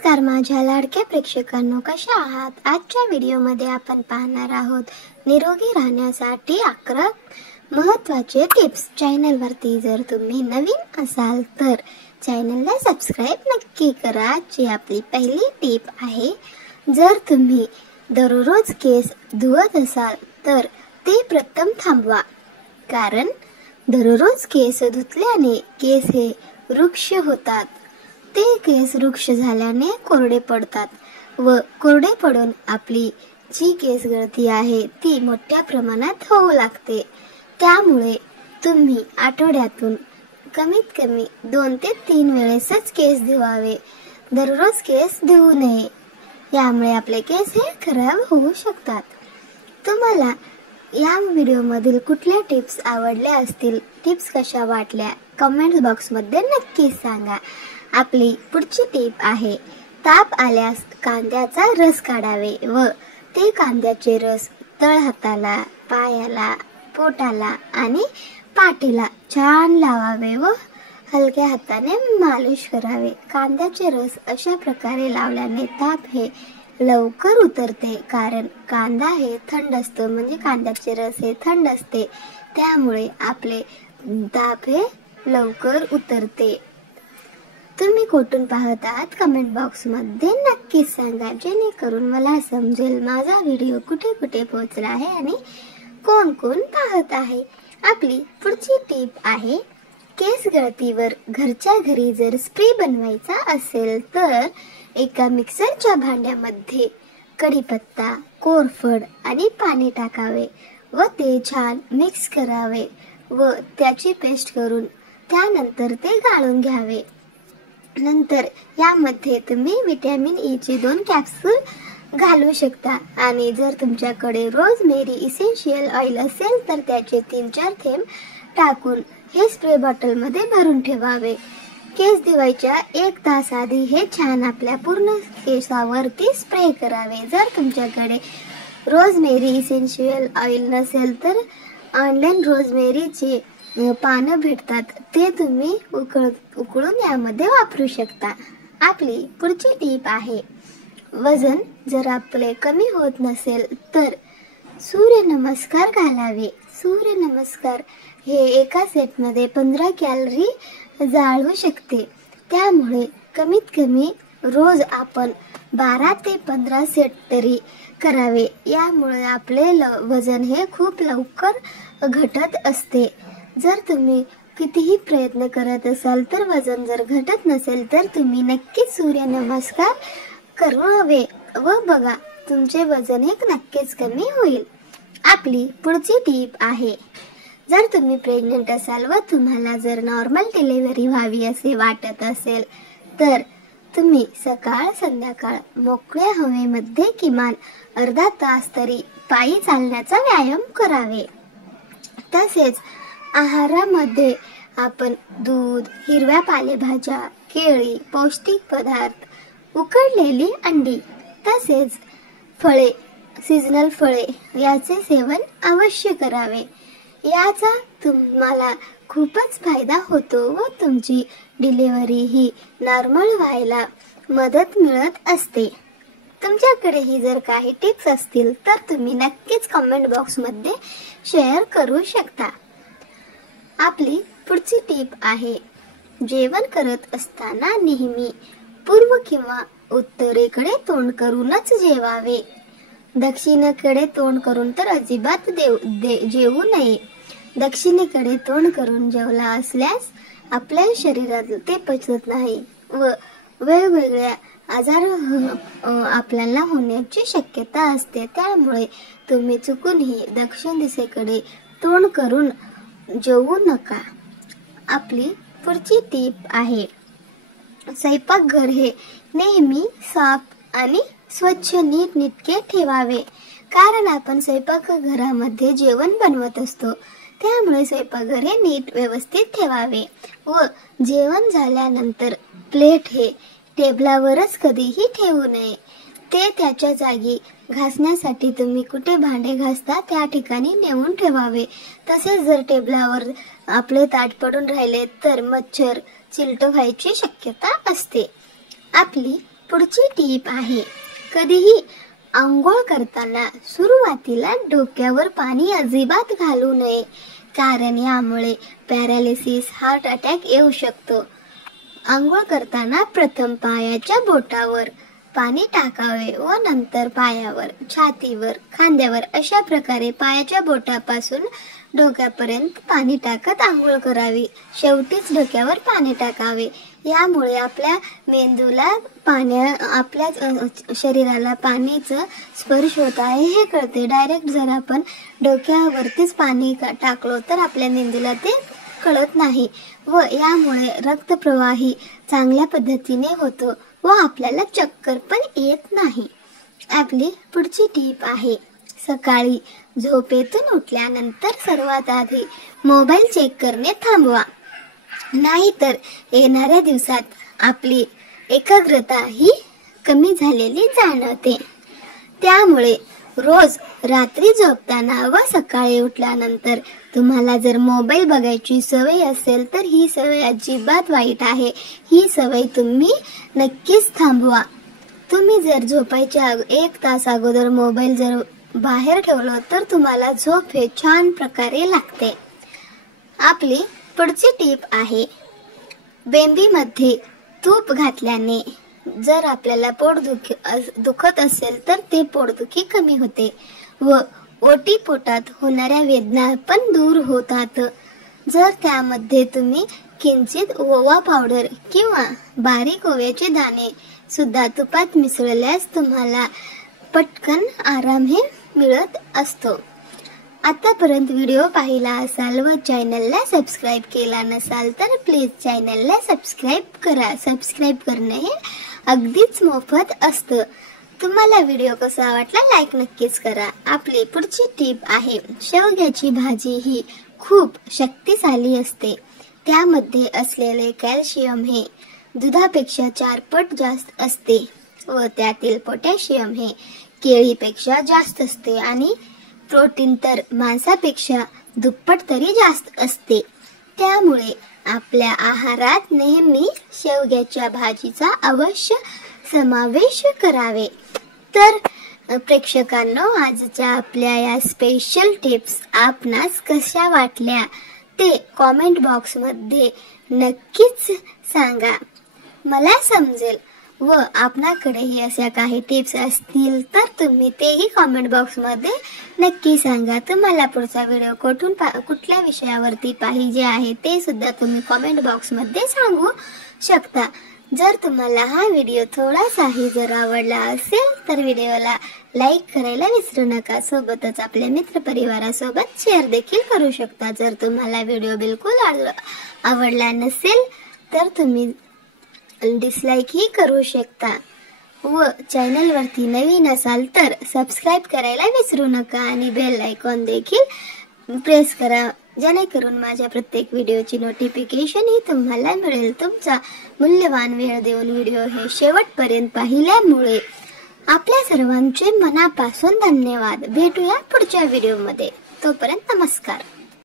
नमस्कार माझ्या लाडक्या प्रेक्षकांनो, कशा आहात? आजच्या व्हिडिओमध्ये आपण पाहणार आहोत निरोगी राहण्यासाठी 11 महत्त्वाचे टिप्स। चॅनलवरती जर तुम्ही नवीन असाल तर चॅनलला सबस्क्राइब नक्की करा। जी आपली पहिली टिप आहे, जर तुम्ही दररोज केस धुवत असाल तर ते प्रथम थांबवा, कारण दररोज केस धुतल्याने केस हे वृक्ष होतात। ते केस वृक्ष झाल्याने कोरडे पडतात व कोरडे पडून आपली जी केस गळती आहे ती मोठ्या प्रमाणात होऊ लागते। त्यामुळे तुम्ही आठवड्यातून कमीत कमी 2 ते 3 वेळेसच केस धुवावे, दररोज केस धुवू नये। यामुळे आपले केस हे खराब होऊ शकतात। तुम्हाला या व्हिडिओमधील कुठल्या टिप्स आवडल्या असतील, टिप्स कशा वाटल्या कमेंट बॉक्समध्ये नक्की सांगा। आपली पुढची टिप आहे, ताप आल्यास कांद्याचा रस काढावे व ते कांद्याचे रस तळहाताला, पायाला, पोटाला आणि पाठीला छान लावावे व हलक्या हाताने मालिश करावे। कांद्याचे रस अशा प्रकारे लावल्याने ताप हे लवकर उतरते, कारण कांदा हे थंड असतो, म्हणजे कांद्याचे रस हे थंड असते, त्यामुळे आपले ताप हे लवकर उतरते। तुम्ही कुठून पाहत आहात कमेंट बॉक्स मध्ये नक्की सांगा, जेणेकरून मला समजेल माझा व्हिडिओ कुठे कुठे पोहोचला आहे आणि कोण कोण पाहत आहे। आपली पुढची टिप आहे, केस गळतीवर घरच्या घरी जर स्प्रे बनवायचा असेल तर एका मिक्सरच्या भांड्यामध्ये कढीपत्ता, कोरफड आणि पाणी टाकावे व ते छान मिक्स करावे व त्याची पेस्ट करून त्यानंतर ते गाळून घ्यावे। नंतर यामध्ये तुम्ही विटॅमिन ई चे 2 कॅप्सूल घालू शकता आणि जर तुमच्याकडे रोजमेरी इसेन्शियल ऑइल असेल तर त्याचे 3-4 थेंब टाकून हे स्प्रे बॉटल मध्ये भरून ठेवावे। केस धुवायच्या 1 तास आधी हे छान आपल्या पूर्ण केसावरती स्प्रे करावे। जर तुमच्याकडे रोजमेरी इसेन्शियल ऑइल नसेल तर ऑनलाईन रोजमेरीचे पानं भेटतात, ते तुम्ही उकळून यामध्ये वापरू शकता। आपली पुढची टिप आहे, वजन जर आपले कमी होत नसेल तर सूर्यनमस्कार घालावे। सूर्यनमस्कार हे एका सेटमध्ये 15 कॅलरी जाळू शकते, त्यामुळे कमीत कमी रोज आपण 12 ते 15 सेट तरी करावे। यामुळे आपले वजन हे खूप लवकर घटत असते। जर तुम्ही कितीही प्रयत्न करत असाल तर वजन जर घटत नसेल तर तुम्ही नक्कीच सूर्यनमस्कार करावे व बघा तुमचे वजन हे नक्कीच कमी होईल। आपली पुढची टिप आहे, जर तुम्ही प्रेग्नंट असाल व तुम्हाला जर नॉर्मल डिलिव्हरी व्हावी असे वाटत असेल तर तुम्ही सकाळ संध्याकाळ मोकळ्या हवेमध्ये किमान अर्धा तास तरी पायी चालण्याचा व्यायाम करावे। तसेच आहारामध्ये आपण दूध, हिरव्या पालेभाज्या, केळी, पौष्टिक पदार्थ, उकडलेली अंडी तसेच फळे, सीजनल फळे याचे सेवन अवश्य करावे। याचा तुम्हाला खूपच फायदा होतो व तुमची डिलिव्हरी ही नॉर्मल व्हायला मदत मिळत असते। तुमच्याकडेही जर काही टिप्स असतील तर तुम्ही नक्कीच कमेंट बॉक्स मध्ये शेअर करू शकता। आपली पुढची टिप आहे, जेवण करत असताना नेहमी पूर्व किंवा उत्तरेकडे तोंड करूनच जेवावे। दक्षिणेकडे तोंड करून तर अजिबात जेवू नये। दक्षिणेकडे तोंड करून जेवला असल्यास आपल्या शरीरात ते पचत नाही व वेगवेगळ्या आजार आपल्याला होण्याची शक्यता असते, त्यामुळे तुम्ही चुकूनही दक्षिण दिशेकडे तोंड करून जेवू नका। आपली पुढची टिप आहे, स्वयंपाकघर हे नेहमी साफ आणि स्वच्छ नीटनेटके ठेवावे, कारण आपण स्वयंपाकघरामध्ये जेवण बनवत असतो, त्यामुळे स्वयंपाकघर हे नीट व्यवस्थित ठेवावे व जेवण झाल्यानंतर प्लेट हे टेबलावरच कधीही ठेवू नये। ते त्याच्या जागी घासण्यासाठी तुम्ही कुठे भांडे घासता त्या ठिकाणी नेऊन ठेवावे। तसेच जर टेबलावर आपले ताट पडून राहिले तर मच्छर, चिलटं व्हायची शक्यता असते। आपली पुढची टीप आहे, कधीही आंघोळ करताना सुरुवातीला डोक्यावर पाणी अजिबात घालू नये, कारण यामुळे पॅरालिसिस, हार्ट अटॅक येऊ शकतो. आंघोळ करताना प्रथम पायाच्या बोटावर पाणी टाकावे व नंतर पायावर, छातीवर, खांद्यावर अशा प्रकारे पायाच्या बोटापासून डोक्यापर्यंत पाणी टाकत आंघोळ करावी. शेवटीच डोक्यावर पाणी टाकावे. यामुळे आपल्या मेंदूला आपल्या शरीराला पाणीचा स्पर्श होत आहे हे कळते. डायरेक्ट जर आपण डोक्यावरतीच पाणी टाकलो तर आपल्या मेंदूला ते कळत नाही व यामुळे रक्तप्रवाही चांगल्या पद्धतीने होतो व आपल्याला चक्कर पण येत नाही. आपली पुढची टीप आहे, सकाळी झोपेतून उठल्यानंतर सर्वात आधी मोबाईल चेक करणे थांबवा, नाहीतर येणाऱ्या दिवसात आपली एकाग्रता ही कमी झालेली जाणवते. त्यामुळे रोज रात्री झोपताना व सकाळी उठल्यानंतर तुम्हाला जर मोबाईल बघायची सवय असेल तर ही सवय अजिबात वाईट आहे. ही सवय तुम्ही नक्कीच थांबवा. तुम्ही जर झोपायच्या 1 तास अगोदर मोबाईल जर बाहेर ठेवलं तर तुम्हाला झोप हे छान प्रकारे लागते. आपली पुढची टीप आहे, बेंबीमध्ये तूप घातल्याने जर आपल्याला पोट दुखत असेल तर ते पोटदुखी कमी होते व ओटीपोटात होणाऱ्या वेदना पण दूर होतात. जर त्यामध्ये तुम्ही किंचित ओवा पावडर किंवा बारीक ओव्याचे दाणे सुद्धा तुपात मिसळल्यास तुम्हाला पटकन आराम हे मिळत असतो. आतापर्यंत व्हिडिओ पाहिला असाल व चॅनलला सबस्क्राईब केला नसाल तर प्लीज चॅनलला सबस्क्राईब करा. सबस्क्राईब करणे हे अगदीच मोफत असतं. तुम्हाला व्हिडिओ कसा वाटला लाईक नक्कीच करा. आपली पुढची टीप आहे, शेवग्याची भाजी ही खूप शक्तिशाली असते. त्यामध्ये असलेले कॅल्शियम हे दुधापेक्षा 4 पट जास्त असते व त्यातील पोटॅशियम हे केळीपेक्षा जास्त असते आणि प्रोटीन तर मांसापेक्षा दुप्पट तरी जास्त असते. त्यामुळे आपल्या आहारात नेहमी शेवग्याच्या भाजीचा अवश्य समावेश करावे. तर प्रेक्षकांनो, आजच्या आपल्या या स्पेशल टिप्स आपणास कशा वाटल्या ते कॉमेंट बॉक्स मध्ये नक्कीच सांगा, मला समजेल. व आपणाकडेही अशा काही टिप्स असतील तर तुम्ही तेही कॉमेंट बॉक्स मध्ये नक्की सांगा. तुम्हाला पुढचा व्हिडिओ कुठल्या विषयावरती पाहिजे आहे ते सुद्धा तुम्ही कॉमेंट बॉक्स मध्ये सांगू शकता. जर तुम्हाला हा व्हिडिओ थोडासाही जर आवडला असेल तर व्हिडिओला लाईक करायला विसरू नका. सोबतच आपल्या मित्रपरिवारासोबत शेअर देखील करू शकता. जर तुम्हाला व्हिडिओ बिलकुल आवडला नसेल तर तुम्ही डिसलाईक ही करू शकता. व चॅनल वरती नवीन असाल तर सबस्क्राईब करायला विसरू नका आणि बेल आयकॉन देखील प्रेस करा, जेणेकरून माझ्या प्रत्येक व्हिडिओची नोटिफिकेशन ही तुम्हाला मिळेल. तुमचा मूल्यवान वेळ देऊन व्हिडिओ हे शेवटपर्यंत पाहिल्यामुळे आपल्या सर्वांचे मनापासून धन्यवाद. भेटूया पुढच्या व्हिडिओमध्ये. तोपर्यंत नमस्कार.